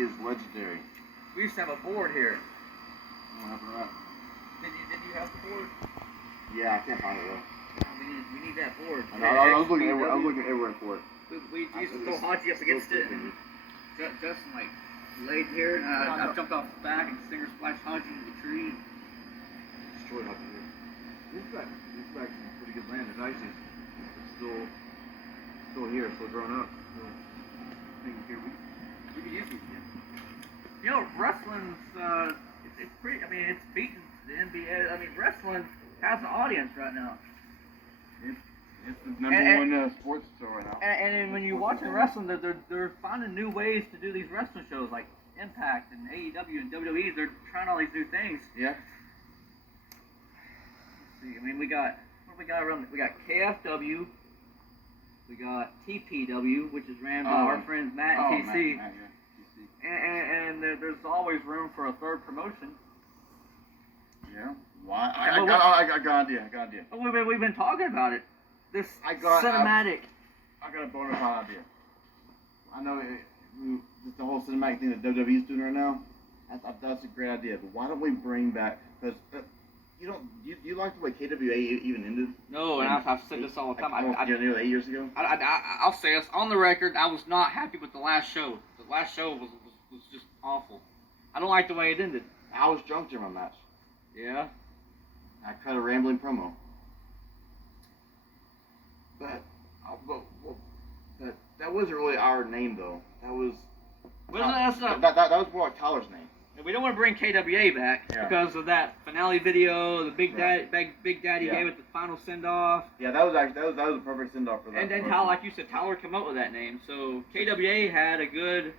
is legendary. We used to have a board here. What happened to that? Did you have the board? Yeah, I can't find it though. We need that board. I was looking everywhere for it. We used to throw Haji up against it, and Justin like laid here, and I jumped off his back and Stinger splashed Haji into the tree. Destroyed Haji here. This is back some pretty good land. It's icy. It's still here, still growing up. Taking care of it. We could use these again. You know, wrestling's it's pretty. I mean, it's beaten the NBA. I mean, wrestling has an audience right now. It's the number one sports show right now. And when you're watching wrestling, they're finding new ways to do these wrestling shows like Impact and AEW and WWE. They're trying all these new things. Yeah. Let's see, I mean, we got KFW, we got TPW, which is ran by our friends Matt and TC. Matt, yeah. And there's always room for a third promotion. Yeah. Why? I got an idea. Well, we've been talking about it. This cinematic. I got a bona fide idea. I know the whole cinematic thing that WWE's doing right now. That's a great idea. But why don't we bring back? Because you like the way KWA even ended? No, and I've said this all the time. Nearly 8 years ago. I'll say this on the record. I was not happy with the last show. The last show was just awful. I don't like the way it ended. I was drunk during my match. Yeah. I cut a rambling promo. But that wasn't really our name though. That was that was more like Tyler's name. We don't want to bring KWA back because of that finale video, the Big Daddy gave it the final send off. Yeah, that was a perfect send off for that. And then Tyler, like you said, Tyler came up with that name. So KWA had a good.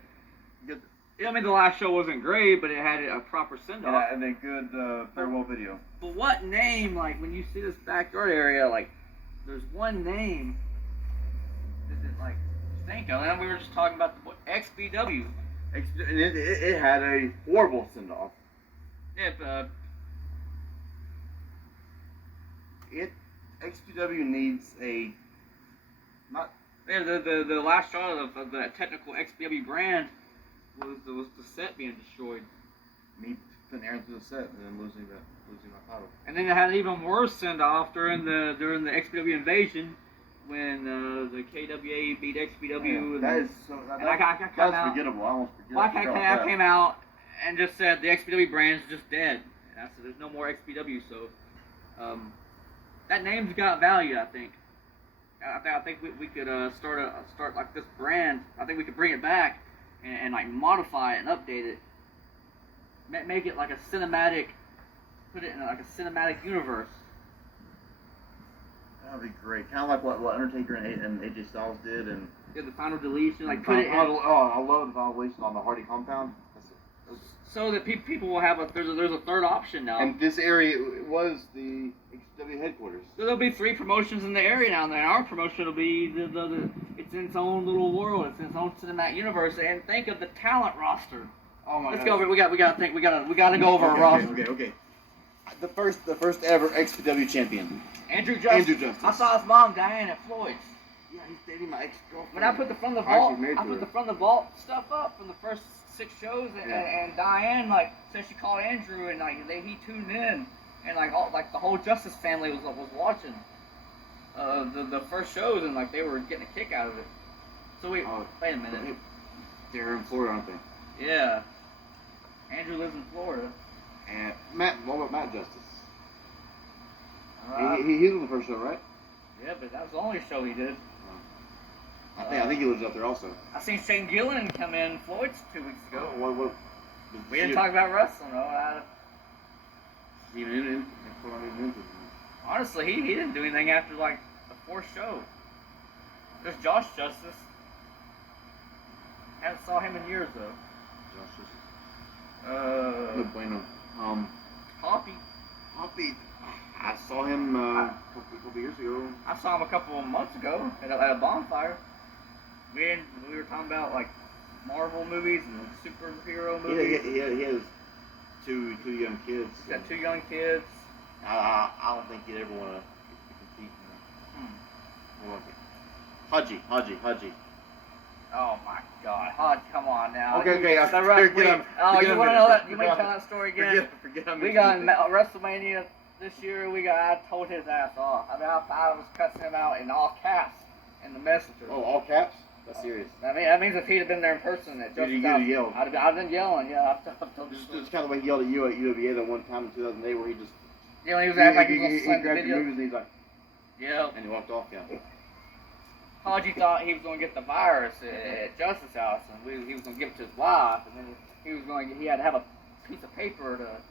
I mean, the last show wasn't great, but it had a proper send off. Yeah, and a good farewell video. But what name? Like when you see this backyard area, like there's one name that like think of. And we were just talking about the XBW. And it had a horrible send off. Yeah, XBW needs a not. Yeah, the last shot of the technical XBW brand was the set being destroyed. Me putting Aaron through the set and then losing my title. And then it had an even worse send off during the XBW invasion when the KWA beat XBW. That's forgettable. I almost forget. I came out and just said the XBW brand's just dead. And I said there's no more XBW, so that name's got value, I think. I think we could start like this brand. I think we could bring it back and like modify it and update it. Make it like a cinematic. Put it in like a cinematic universe. That would be great. Kind of like what Undertaker and AJ Styles did, and the final deletion. Like put it. I love the final deletion on the Hardy compound. So that people will have there's a third option now. And this area was the XW headquarters. So there'll be 3 promotions in the area now. And our promotion will be it's in its own little world. It's in its own cinematic universe. And think of the talent roster. Oh my God. Let's go over. We gotta go over our roster. Okay. The first ever XPW champion. Andrew Justice. I saw his mom Diane at Floyd's. Yeah, he's dating my ex-girlfriend. When I put the front of the vault, stuff up from the first 6 shows, and Diane like said she called Andrew and like he tuned in, and like the whole Justice family was watching the first shows, and like they were getting a kick out of it. So wait a minute. They're in Florida, aren't they? Yeah. Andrew lives in Florida. And what about Matt Justice? He was on the first show, right? Yeah, but that was the only show he did. I think he lives up there also. I seen Shane Gillen come in Floyd's 2 weeks ago. What we didn't talk about wrestling, though. Even honestly, he didn't do anything after like the 4th show. There's Josh Justice. Haven't saw him in years though. Josh Justice. No bueno. Hoppy. I saw him a couple years ago. I saw him a couple of months ago at a bonfire. We were talking about like Marvel movies and superhero movies. Yeah, he has two young kids. He's got 2 young kids. I don't think he'd ever want to compete. Haji. Oh my God, Hodge, come on now. Okay, You want to know that? You may tell that story again. Forget We got in WrestleMania this year. I told his ass off. I was cussing him out in all caps in the messenger. Oh, all caps? That's serious. That means if he'd have been there in person, I'd have been yelling. Yeah, I've told you. It's kind of like he yelled at you at UWA that one time in 2008 where he just. Yeah, when he was acting like he was going to slam the grabbed video. your moves and he's like. Yeah. And he walked off. Yeah. Haji thought he was going to get the virus at Justice House, and he was going to give it to his wife, and then he had to have a piece of paper to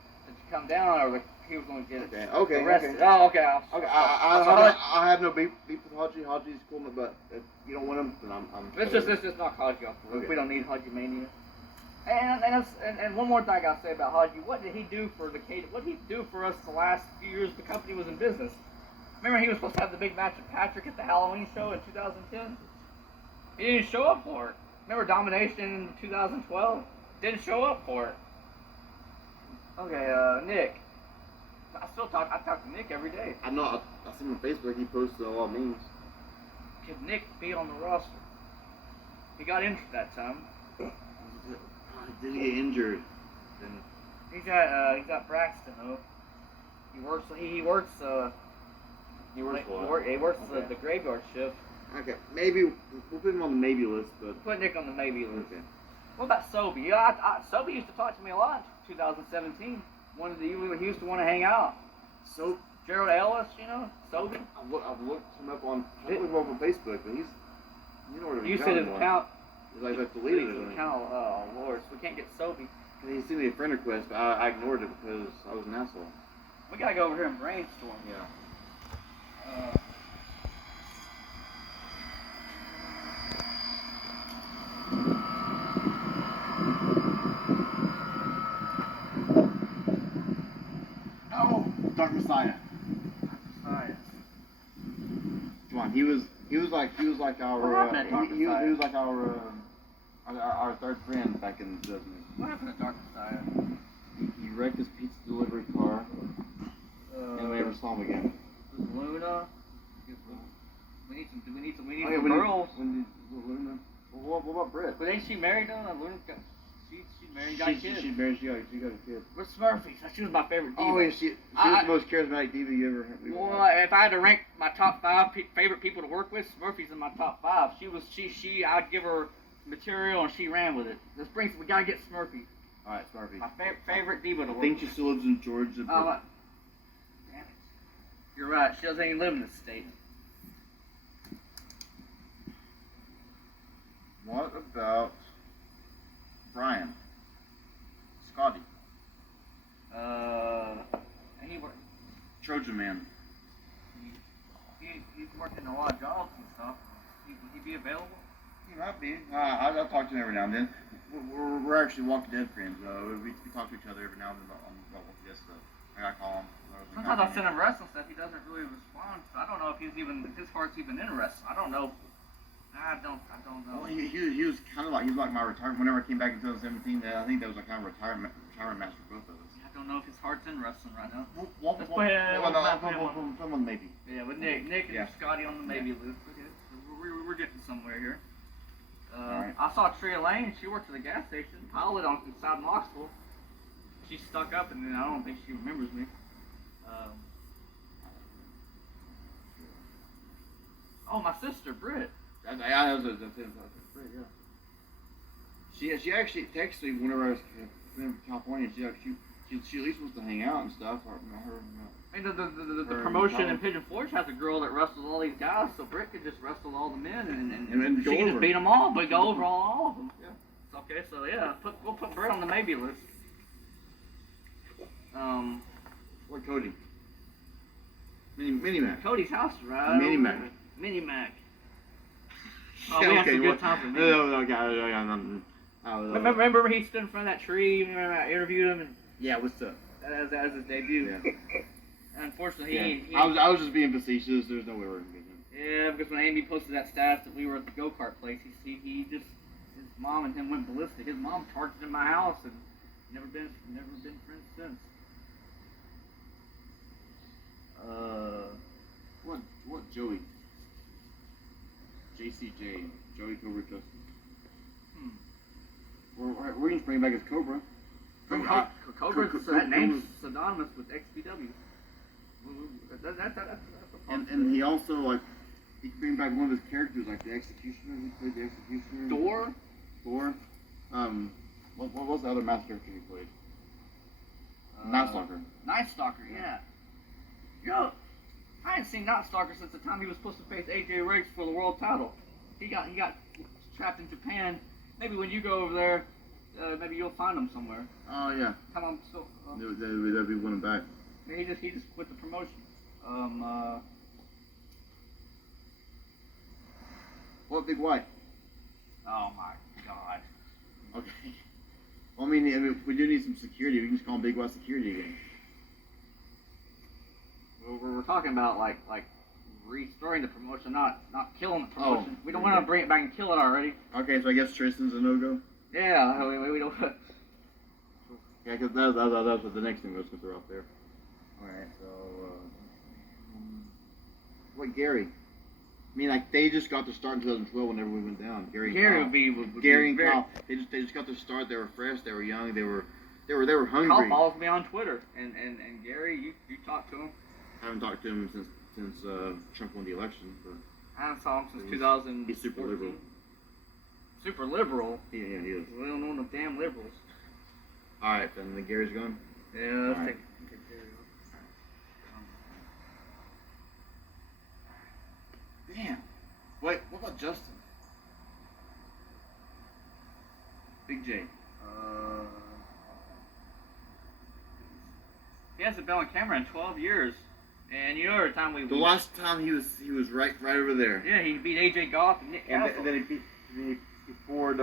come down, or he was going to get arrested. Okay. Oh, okay. I have no beef with Haji. Haji's cool, but if you don't want him, then I'm. Let's just knock Haji off. Okay. We don't need Haji mania. And one more thing I got to say about Haji. What did he do for What did he do for us the last few years the company was in business? Remember he was supposed to have the big match with Patrick at the Halloween show in 2010? He didn't show up for it. Remember Domination in 2012? Didn't show up for it. Okay, Nick. I talk to Nick every day. I know. I see him on Facebook. He posted a lot of memes. Could Nick be on the roster? He got injured that time. Did he get injured? Then He's got Braxton though. He works the graveyard shift. Okay, maybe we'll put him on the maybe list, but Put Nick on the maybe list. Okay. What about Sobe? Yeah, Sobe used to talk to me a lot in 2017. He used to want to hang out. So Gerald Ellis, Sobe. I've looked him up on Facebook, but he's You said his account. He's like deleted it. Oh Lord, so we can't get Sobe. He sent me a friend request, but I ignored it because I was an asshole. We gotta go over here and brainstorm. Yeah. Dark Messiah. Come on, he was like our What happened to Dark he Messiah? was like our third friend back in the 2000s. What happened to Dark Messiah? He wrecked his pizza delivery car, and we never saw him again. Luna. We need some Oh, girls. Luna. What about Britt? But ain't she married though? Luna's got. She's married, got a kid. She's married. She got a kid. Where's Smurfy? She was my favorite diva. Oh yeah, she was the most charismatic diva you ever had. Well, if I had to rank my top 5 favorite people to work with, Smurfy's in my top 5. I'd give her material and she ran with it. We gotta get Smurfy. All right, Smurfy. My favorite diva to work I think with. she still lives in Georgia. Damn it. You're right. She doesn't even live in this state. What about Brian? Scotty. He worked. Trojan Man. He's working a lot of jobs and stuff. Would he be available? He might be. I'll talk to him every now and then. We're actually Walking Dead friends. We talk to each other every now and then about Walking Dead stuff. I gotta call him. Sometimes I send him wrestling stuff. He doesn't really respond. So I don't know if if his heart's even interested. I don't know. I don't know. Well, he was kind of like my retirement. Whenever I came back in 2017, I think that was like kind of retirement match for both of us. I don't know if his heart's in wrestling right now. Let's put him on maybe. Yeah, with Nick and Scotty on the maybe list. Okay, so we're getting somewhere here. Right. I saw Tria Lane. She works at a gas station. Pilot on South Knoxville. She stuck up, and I don't think she remembers me. My sister Britt. I was Britt, yeah. She actually texted me whenever I was in California. She at least wants to hang out and stuff. I mean, the promotion in Pigeon Forge has a girl that wrestles all these guys, so Britt could just wrestle all the men and she can just beat them all, but go over all of them. Yeah. Okay, so yeah, we'll put Britt on the maybe list. Or Cody. Mini Mac. Cody's house, right? Mini Mac. Mini Mac. Oh, we had some good times with Mini Mac. Remember he stood in front of that tree? Remember I interviewed him? And yeah, what's up? That was his debut. Yeah. Unfortunately, he I was just being facetious. There's no way we're gonna get him. Yeah, because when Amy posted that status that we were at the go-kart place, he just his mom and him went ballistic. His mom charged in my house and never been friends since. What Joey? JCJ, Joey Cobra Justin. Or we can bring it back as Cobra. Cobra, so that name's synonymous with XBW. That's a and he also, like, he can bring back one of his characters, like the Executioner. He played the Executioner. Thor. What was the other mask character he played? Night Stalker. Night Stalker, yeah. Yo, I ain't seen Night Stalker since the time he was supposed to face AJ Riggs for the world title. He got trapped in Japan. Maybe when you go over there, maybe you'll find him somewhere. Oh yeah. Come on, so. They'll be winning back. He just quit the promotion. What, Big White? Oh my God. Okay. Well, I mean, we do need some security. We can just call him Big White Security again. We're talking about like restoring the promotion, not killing the promotion. We don't want to bring it back and kill it already. Okay, so I guess Tristan's a no-go? Yeah, we don't. Yeah, because that's what the next thing was going to throw up there. Alright, so, what, Gary? I mean, like, they just got to start in 2012 whenever we went down. Gary and Kyle, they just got to start. They were fresh. They were young. They were hungry. Kyle follows me on Twitter, and Gary, you talked to him. I haven't talked to him since Trump won the election. But I haven't saw him since 2014. He's super liberal. Super liberal? Yeah, he is. We don't know no damn liberals. All right, then Gary's gone. Yeah, let's take Gary off. Damn. Wait, what about Justin? Big J. He hasn't been on camera in 12 years. And you know every time the last time he was right over there. Yeah, he beat AJ Goff and Nick Castle. And then he poured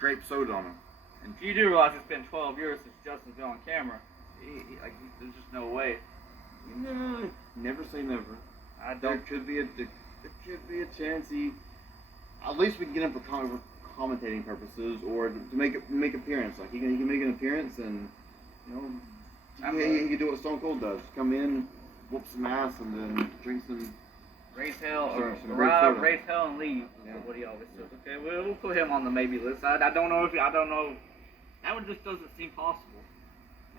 grape soda on him. And you do realize it's been 12 years since Justin's been on camera. There's just no way. No, never say never. There could be a chance he. At least we can get him for commentating purposes, or to make appearance. Like he can make an appearance, and you know. He can do what Stone Cold does. Come in, whoop some ass, and then drink some. Raise hell, arrive, raise hell, and leave. Yeah. What he always says. Okay, we'll put him on the maybe list. I don't know. That one just doesn't seem possible.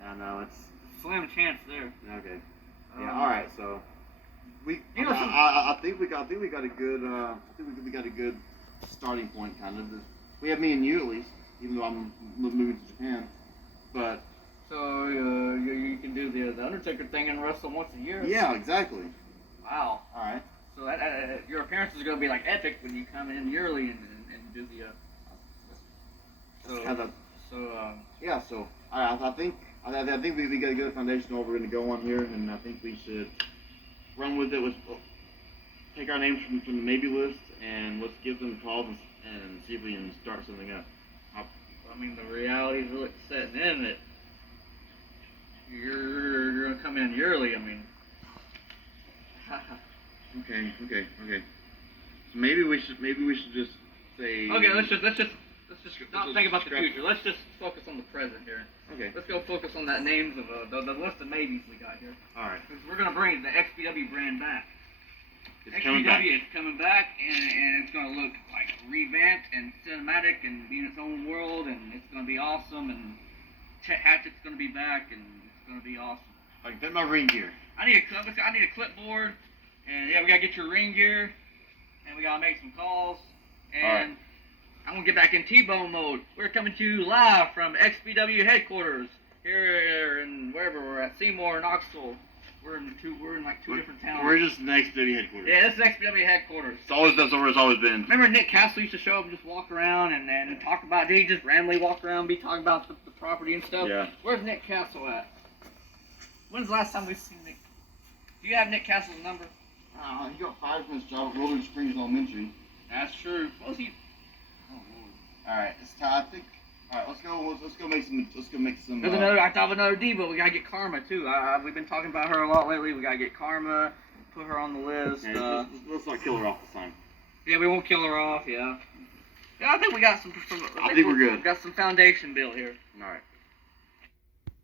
Yeah, no, it's slim chance there. Okay. Yeah. All right. So I think we got a good. I think we got a good starting point, kind of. We have me and you at least, even though I'm moving to Japan, but. So you can do the Undertaker thing and wrestle once a year? Yeah, exactly. Wow. All right. So that your appearance is going to be like epic when you come in yearly and do the. Yeah. So I think we got a good foundation of what we're going to go on here, and I think we should run with it. Take our names from the maybe list and let's give them calls and see if we can start something up. I mean, the reality is really setting in that. You're gonna come in yearly. I mean, okay. So maybe we should just say. Okay, let's just not think about the future. Let's just focus on the present here. Okay. Let's go focus on that names of the list of maybes we got here. All right. Because we're gonna bring the XBW brand back. XBW is coming back, and it's gonna look like revamped and cinematic and be in its own world, and it's gonna be awesome. And Chet Hatchet's gonna be back, and gonna be awesome. Like, get my ring gear. I need a clipboard, and yeah, we gotta get your ring gear, and we gotta make some calls, and I'm gonna get back in T-Bone mode. We're coming to you live from XBW headquarters here in wherever we're at, Seymour, Knoxville. We're in like two different towns. We're just in the XBW headquarters. Yeah, this is XBW headquarters. That's where it's always been. Remember Nick Castle used to show up and just walk around and talk about? Did he just randomly walk around and be talking about the property and stuff? Yeah. Where's Nick Castle at? When's the last time we've seen Nick? Do you have Nick Castle's number? He got fired from his job at Rolling Springs Elementary. That's true. What was he? Oh Lord. All right, it's time. I think. All right, let's go make some. There's another. I thought of another diva. We gotta get Karma too. We've been talking about her a lot lately. We gotta get Karma. Put her on the list. Okay, let's not kill her off this time. Yeah, we won't kill her off. Yeah. Yeah, I think we got some. I think we're good. We got some foundation built here. All right.